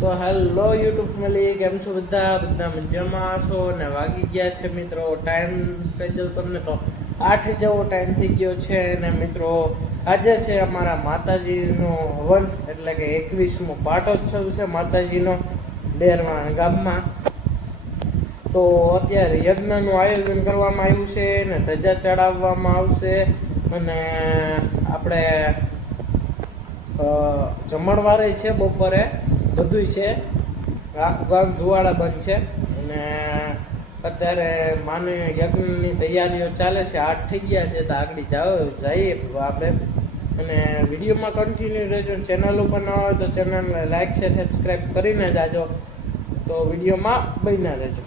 તો hello YouTube family, કેમ છો બધા મજામાં છો ને? વાગી ગયા છે મિત્રો, ટાઈમ કહી દઉં તમને તો 8 જેવો ટાઈમ થઈ ગયો છે ને મિત્રો. આજે છે અમારા માતાજીનો હવન, એટલે કે 21મો પાટોત્સવ છે માતાજીનો ડેરવાણ ગામમાં. તો અત્યારે યજ્ઞનું આયોજન કરવામાં આવ્યું છે ને ધજા ચડાવવામાં આવશે અને આપણે જમણવારે છે, બપોરે બધું છે. આખું ગામ જુવાળા બંધ છે અને અત્યારે માને યજ્ઞની તૈયારીઓ ચાલે છે. 8 થઈ ગયા છે તો આગળ જઈએ આપણે. અને વિડીયોમાં કન્ટિન્યુ રહેજો. ચેનલ ઉપર ન હોય તો ચેનલને લાઈક છે, સબસ્ક્રાઈબ કરીને જાજો. તો વિડીયોમાં બન્યા રહેજો.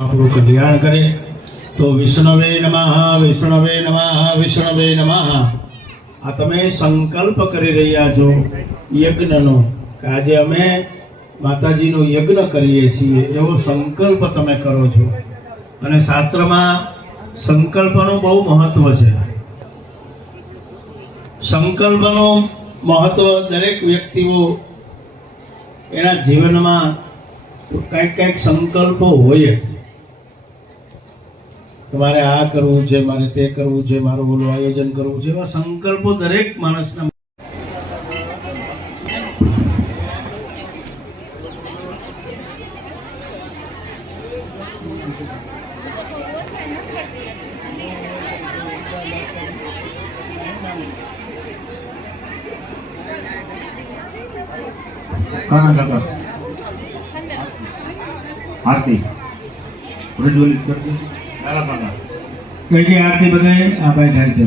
આપણું કલ્યાણ કરે. તો વિષ્ણવે નમઃ, વિષ્ણવે નમઃ, વિષ્ણવે નમઃ. આ તમે સંકલ્પ કરી રહ્યા છો યજ્ઞનો, કે આજે અમે માતાજીનો યજ્ઞ કરીએ છીએ, એવો સંકલ્પ તમે કરો છો. અને શાસ્ત્રમાં સંકલ્પનું બહુ મહત્વ છે. સંકલ્પનું મહત્વ દરેક વ્યક્તિઓ એના જીવનમાં કંઈક સંકલ્પો હોય. તમારે આ કરવું છે, મારે તે કરવું છે, મારું ઓલું આયોજન કરવું છે, એવા સંકલ્પો દરેક માણસના. આરતી પ્રજ્વલિત કરજો. કેટલી આરતી બધાય આ ભાઈ થાય છે.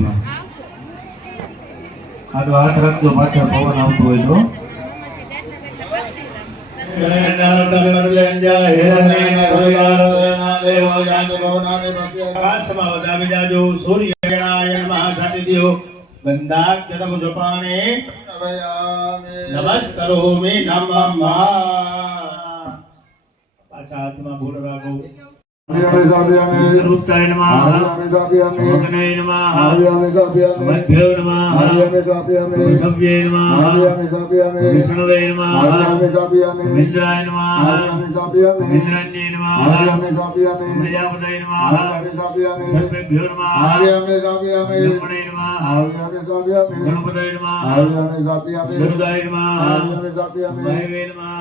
આ તો હાથ રાખજો, પાછળ પવન આવતો હોય તો. નમસ્કરોમિ નમઃ. પાછા હાથમાં ભૂલ રાખો. રૂપતાય નમઃ, ભગનાય નમઃ, મધ્યો નમઃ, ઋષભ્ય નમઃ, વિષ્ણવે નમઃ, ઇન્દ્રાય નમઃ, ઇન્દ્રન્યે નમઃ, પ્રજાપતये નમઃ, સર્વેભ્યો નમઃ, બ્રહ્મણે નમઃ, ગણપતये નમઃ, દુર્ગાય નમઃ, વાયવે નમઃ,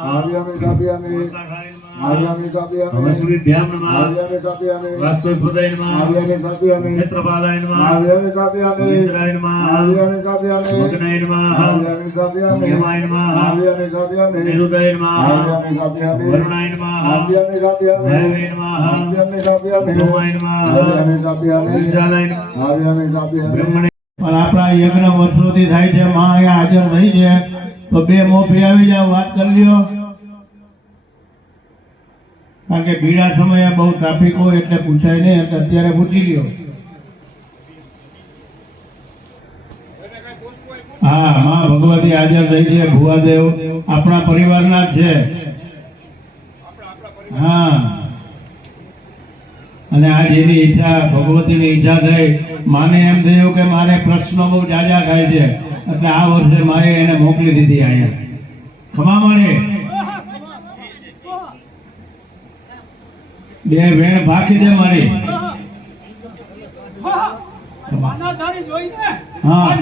પ્રકાશાય નમઃ, નમસ્તુભ્યામ નમઃ, વાસ્તુસ્પતये નમઃ, ક્ષેત્રપાલાય નમઃ, ઇન્દ્રાય નમઃ, મગ્નાય નમઃ, યમાય નમઃ, નિરુદય નમઃ, વરુણાય નમઃ, વાયવે નમઃ, સોમાય નમઃ, વિશાલાય નમઃ, બ્રહ્મણે. પણ આપણા યજ્ઞ વર્ષોથી થાય છે. માં અહીંયા હાજર થઈ છે તો બે મોફી આવી જાવ, વાત કરી લ્યો. કારણ કે ભીડા સમયે બહુ ટ્રાફિક હોય એટલે પૂછાય નહીં, એટલે અત્યારે પૂછી લ્યો. હા, માં ભગવતી હાજર થઈ છે. ભુવાદેવ આપણા પરિવારના જ છે. હા, અને આ જેની ઈચ્છા, ભગવતીની ઈચ્છા થઈ, માને એમ થયું કે મારે પ્રશ્નો બહુ જાજા થાય છે, એટલે આ વર્ષે માએ એને મોકલી દીધી અહીંયા. ખમા મળે બે વેણ ભાખી દે મારી. માનાધારી જોઈને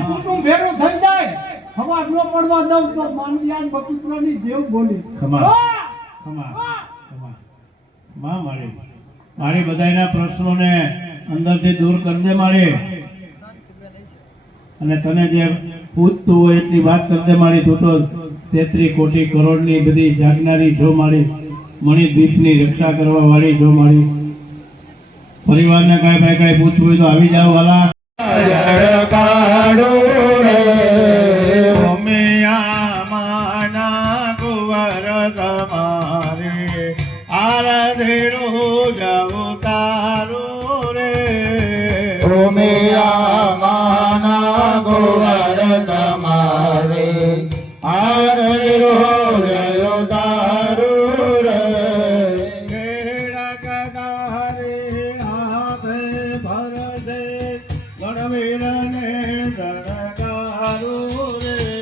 કુટુંબ ભેગો થઈ જાય. ખબર ન પડવા દઉં તો માનવીયાન બકુત્રની દેવ બોલી. ખમા ખમા ખમા માં મારી. મારી બધાના પ્રશ્નોને અંદરથી દૂર કરી દે મારી. અને તને જે પૂછતું હોય એટલી વાત કરી દે મારી. તું તો 33 કોટી કરોડની બધી જાગનારી છો મારી. મણિદ્વીપની રક્ષા કરવા વાળી જો મારી પરિવારને કાંઈ ભાઈ કાંઈ પૂછવું હોય તો આવી જાઓ વાલા.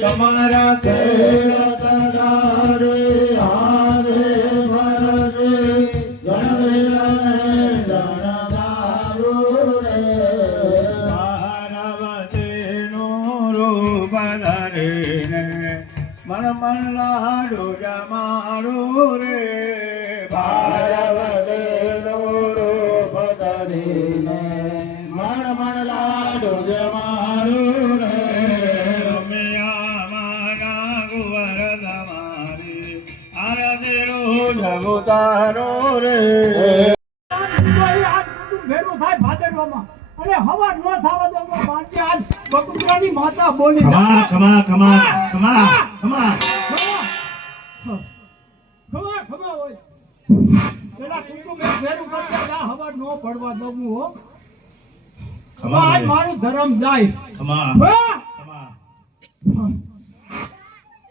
તમારા મન મન લાડો જમાડો રે ભારવદેનો રૂપ ધરીને મન મન લાડો જમાડો રે રમ્યા માના ગુવર તમારી આરદેરો જગતારો રે ભેરું થાય ભાદરવામાં અને હવા ન થવા દો બાંધી આજ બકુરાની માતા બોલી ખમા ખમા ખમા ખમા ખમા હોય પેલા કુટુંબ એક ભેરું કરતા જા હવા ન પડવા દઉં હો ખમા આજ મારું ધર્મ જાય ખમા હા ખમા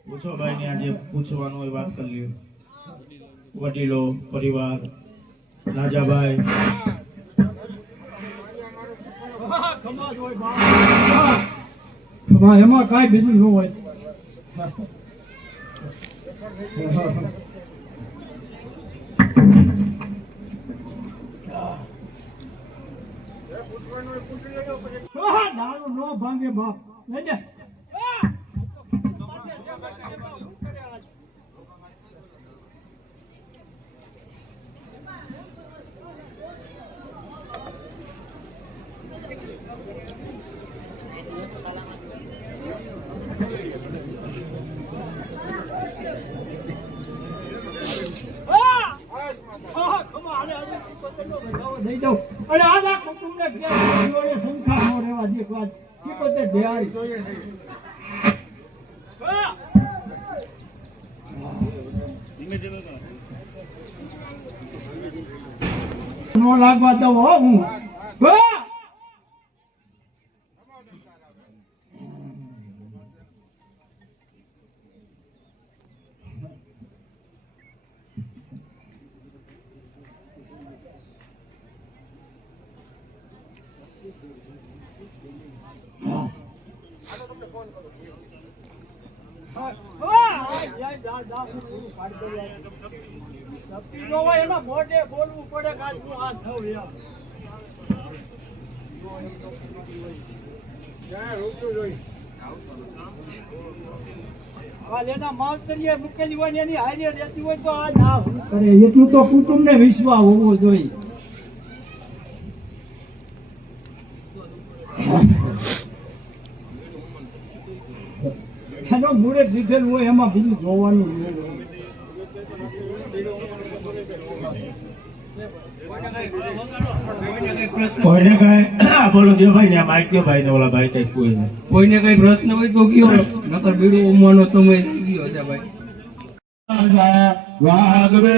પૂછો ભાઈ ને આજે પૂછવાનું હોય વાત કરી લ્યો વડીલો પરિવાર રાજાભાઈ ખમા એમાં કાંઈ બીજું ન હોય દારૂ ન ભાંગે બાપ લેજે દઈ દઉં અને આના કુટુંબને જોડે સંખ્યા નો રહેવા દે વાત સિકોતેર બિહારી નો લાગવા દઉં હો હું એમાં મોઢે બોલવું પડે કે આજ હું આ થઉં એમ એના માવતરીએ મૂકેલી હોય ને એની હારે રહેતી હોય તો આ ના કરે એટલું તો કુટુંબને વિશ્વાસ હોવો જોઈએ એનો મુહૂર્ત લીધેલું હોય એમાં બીજું જોવાનું કોઈને કાંઈ બોલો દો ભાઈ ને માઇક દો ભાઈ ને ઓલા ભાઈ કઈ કોઈ કોઈને કઈ પ્રશ્ન હોય તો કયો નકર બીડું ઉમવાનો સમય થઈ ગયો છે ભાઈ વાગવે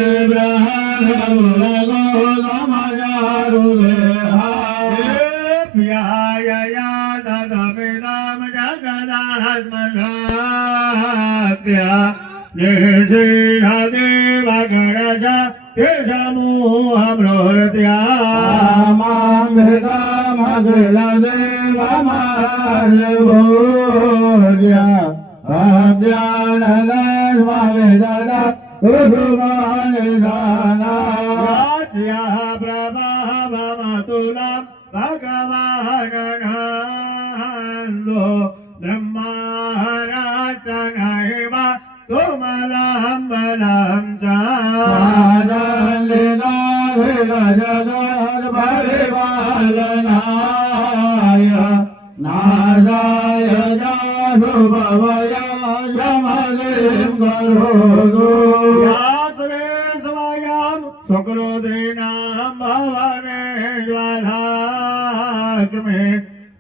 सुकृदृणां भवने ज्वालाग्मे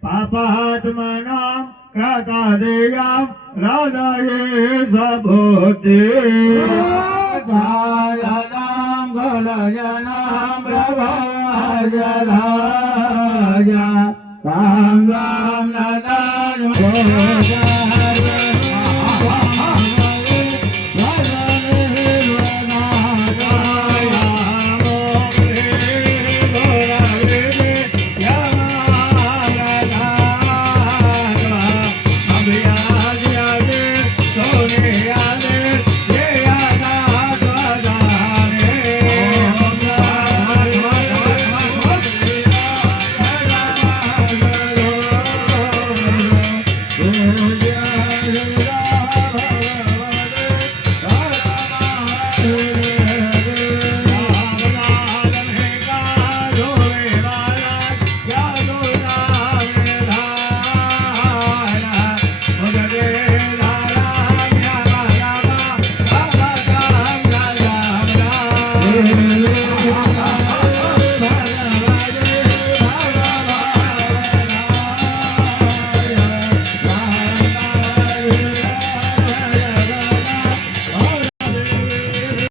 पापात्मनां कृतादेयां हृदये सबोधे कालनां गलजनां प्रभाजलाय तां गां नदां